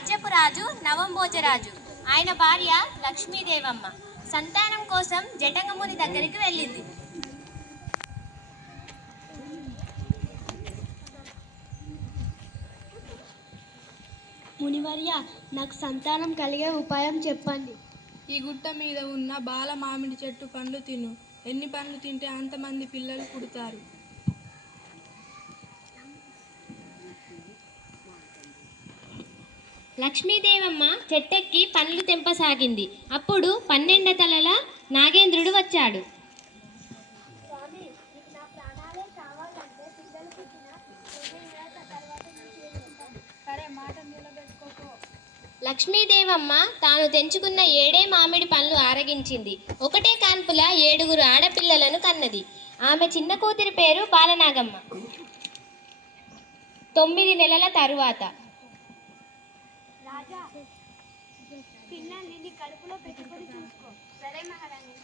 రాజ్యపు రాజు నవంభోజరాజు. ఆయన భార్య లక్ష్మీదేవమ్మ సంతానం కోసం జటంగముని దగ్గరికి వెళ్ళింది. మునివర్య, నాకు సంతానం కలిగే ఉపాయం చెప్పండి. ఈ గుట్ట మీద ఉన్న బాల మామిడి చెట్టు పండ్లు తిను. ఎన్ని పండ్లు తింటే అంతమంది పిల్లలు పుడతారు. లక్ష్మీదేవమ్మ చెట్టెక్కి పండ్లు తెంపసాగింది. అప్పుడు 12 తలల నాగేంద్రుడు వచ్చాడు. లక్ష్మీదేవమ్మ తాను తెంచుకున్న 7 మామిడి పండ్లు ఆరగించింది. ఒకటే కాన్పుల 7 ఆడపిల్లలను కన్నది. ఆమె చిన్న కూతురి పేరు బాలనాగమ్మ. 9 నెలల తరువాత పిల్లల్ని నీ కడుపులో పెట్టుకొని చూసుకో. సరే మహారాణి.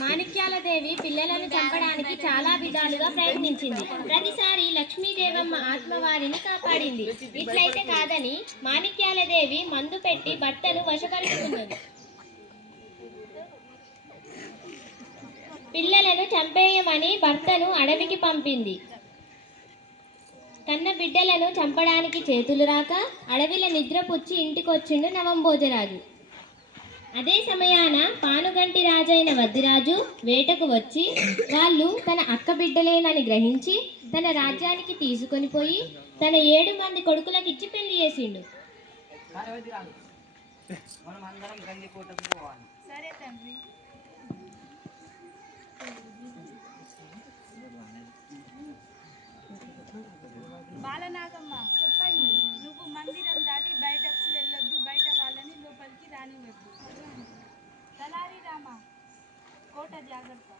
మాణిక్యాలదేవి పిల్లలను చంపడానికి చాలా విధాలుగా ప్రయత్నించింది. ప్రతిసారి లక్ష్మీదేవమ్మ ఆత్మ వారిని కాపాడింది. ఇట్లయితే కాదని మాణిక్యాలదేవి మందు పెట్టి భర్తను వశపరుచుకున్నది. పిల్లలను చంపేయమని భర్తను అడవికి పంపింది. కన్న బిడ్డలను చంపడానికి చేతులు రాక అడవిలో నిద్రపుచ్చి ఇంటికొచ్చిండు నవంభోజరాజు. అదే సమయాన పానుగంటి రాజైన వద్దిరాజు వేటకు వచ్చి వాళ్ళు తన అక్క బిడ్డలేనని గ్రహించి తన రాజ్యానికి తీసుకొని పోయి తన 7 మంది కొడుకులకు ఇచ్చి పెళ్లి చేసిండు. సరే తండ్రి. బాలనాగమ్మ, చెప్పండి. నువ్వు మందిరం దాటి బయటకు వెళ్ళొద్దు. బయట వాళ్ళని లోపలికి రానివద్దు. తలారి రామ, కోట జాగ్రత్త.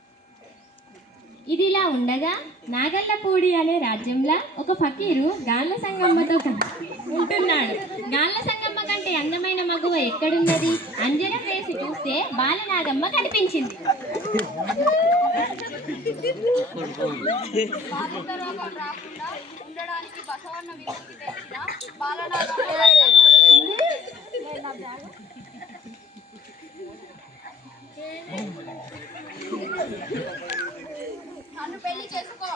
ఇదిలా ఉండగా నాగల్లపూడి అనే రాజ్యంలో ఒక ఫకీరు గాళ్ళ సంగమ్మతో ఉంటున్నాడు. గాళ్ళ సంగమ్మ కంటే అందమైన మగువ ఎక్కడున్నది? అంజనం వేసి చూస్తే బాలనాగమ్మ కనిపించింది. ఉండడానికి బసవన్న విముక్తి తెచ్చిన బాలనాగమ్మ నన్ను పెళ్లి చేసుకో.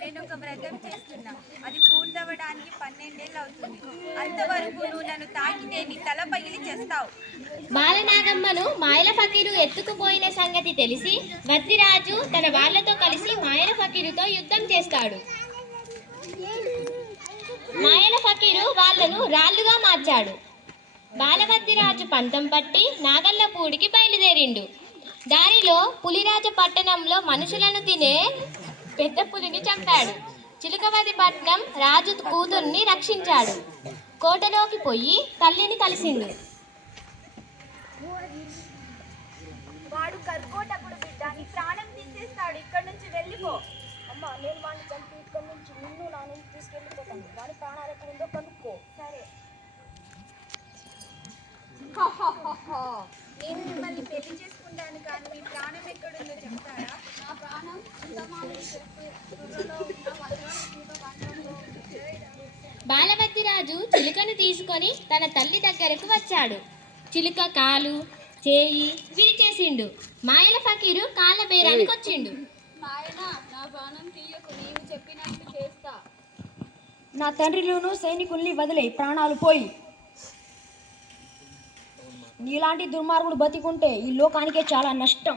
నేను ఒక వ్రతం చేస్తున్నా. అది పూర్తవడానికి 12 ఏళ్ళు అవుతుంది. అంతవరకు నువ్వు నన్ను తాకితే నీ తల పగిలి చేస్తావు. బాలనాగమ్మను మాయల ఫకీరు ఎత్తుకుపోయిన సంగతి తెలిసి వద్దిరాజు తన వాళ్లతో కలిసి మాయల ఫకీరుతో యుద్ధం చేస్తాడు. మాయల ఫకీరు వాళ్లను రాళ్లుగా మార్చాడు. బాలవద్దిరాజు పంతం పట్టి నాగల్లపూడికి బయలుదేరిండు. దారిలో పులిరాజ పట్టణంలో మనుషులను తినే పెద్ద పులిని చంపాడు. చిలుకవది పట్నం రాజు కూతుర్ని రక్షించాడు. కోటలోకి పోయి తల్లిని కలిసిండు. వాడు కర్కోటకుడు బిడ్డ, నీ ప్రాణం తీసేస్తాడు. ఇక్కడ నుంచి వెళ్ళిపో. అమ్మ, నేను వాడిని చంపి ఇక్కడ నుంచి నిన్ను నా నుంచి తీసుకెళ్ళిపోతాను. వాడి ప్రాణాలు ఎక్కడ ఉందో కనుక్కో. సరే. నేను మిమ్మల్ని పెళ్లి చేసుకుంటాను, కానీ మీ ప్రాణం ఎక్కడుందో చెప్తారా? నా ప్రాణం బాలవద్దిరాజు చిలుకను తీసుకొని తన తల్లి దగ్గరకు వచ్చాడు. చిలుక కాలు చేయి విరిచేసిండు. మాయల ఫకీరు కాళ్ళ బేరానికి వచ్చిండు. నాయనా, నా ప్రాణం తీయకు, నీవు చెప్పినట్టు చేస్తా. నా తండ్రిలోను సైనికుల్ని వదిలే, ప్రాణాలు పోయి. నీలాంటి దుర్మార్గుడు బతికుంటే ఈ లోకానికే చాలా నష్టం.